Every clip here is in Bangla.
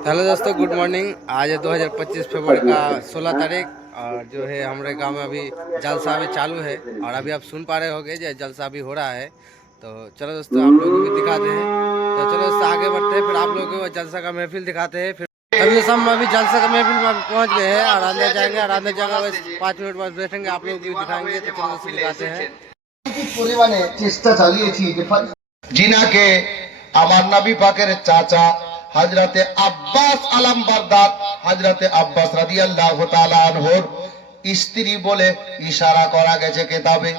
हेलो दोस्तों, गुड मॉर्निंग। आज है 2025 फरवरी का 16 तारीख और जो है हमारे गांव में अभी जलसा अभी चालू है और अभी आप सुन पा रहे होंगे जो जलसा अभी हो रहा है। तो चलो दोस्तों, आप लोगों को भी दिखाते हैं। तो चलो दोस्तों आगे बढ़ते हैं, फिर आप लोगों को जलसा का महफिल दिखाते हैं। फिर अभी दोस्तों हम अभी जलसा का महफिल में अभी पहुँच गए हैं और अंदर जाएंगे और अंदर जाएंगे बस 5 मिनट बाद बैठेंगे, आप लोगों को भी दिखाएंगे। तो चलो दोस्तों दिखाते हैं। পরিমাণে চেষ্টা চালিয়েছি যে জিনাকে আমার নবী পাকের চাচা হযরতে আব্বাস আলম বাগদাদ হযরতে আব্বাস রাদিয়াল্লাহু তাআলা আনহুর স্ত্রী বলে ইশারা করা গেছে কিতাবে।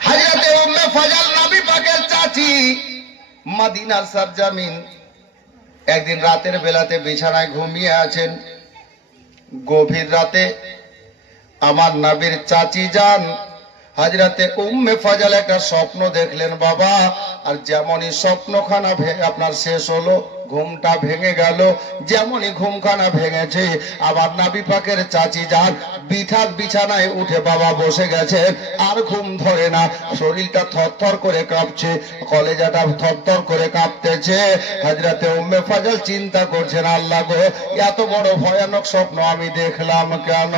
হযরতে উম্মে ফজল নবী পাকের চাচি মদিনার সরজমিন একদিন রাতের বেলাতে বিছানায় ঘুমিয়ে আছেন। গভীর রাতে আমার নবীর চাচি যান হযরতে উম্মে ফজল একটা স্বপ্ন দেখলেন বাবা। আর যেমনই স্বপ্নখানা আপনার শেষ হলো, ঘুমটা ভেঙে গেল। যেমনই ঘুমখানা ভেঙেছে আমার নবী পাকের চাচি যান বিছানায় উঠে বাবা বসে গেছেন। আর ঘুম ধরে না, শরীরটা থরথর করে কাঁপছে, কলেজাটা থরথর করে কাঁপতেছে। হযরতে উম্মে ফজল চিন্তা করছেন, আল্লাহ গো, এত বড় ভয়ানক স্বপ্ন আমি দেখলাম কেন?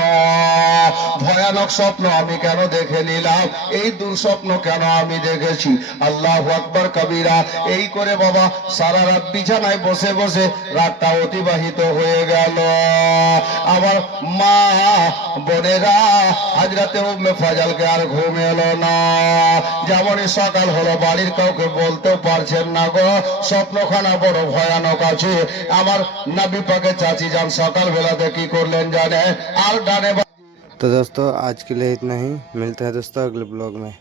ভয়ানক স্বপ্ন আমি কেন দেখে নিলাম? এই দুঃস্বপ্ন কেন আমি দেখেছি? আল্লাহু আকবার কবিরা। এই করে বাবা সারা রাত বিছানায় বসে বসে রাতটা অতিবাহিত হয়ে গেল। আমার মা বোনেরা হযরতে উম্মে ফজলকে আর ঘুম এলো না। যেমনই সকাল হলো বাড়ির কাউকে বলতেও পারছেন না গো, স্বপ্নখানা বড় ভয়ানক আছে। আমার নবী পাকের চাচি যান সকাল বেলাতে কি করলেন জানে? আর ডানে। तो दोस्तों आज के लिए इतना ही, मिलते हैं दोस्तों अगले ब्लॉग में।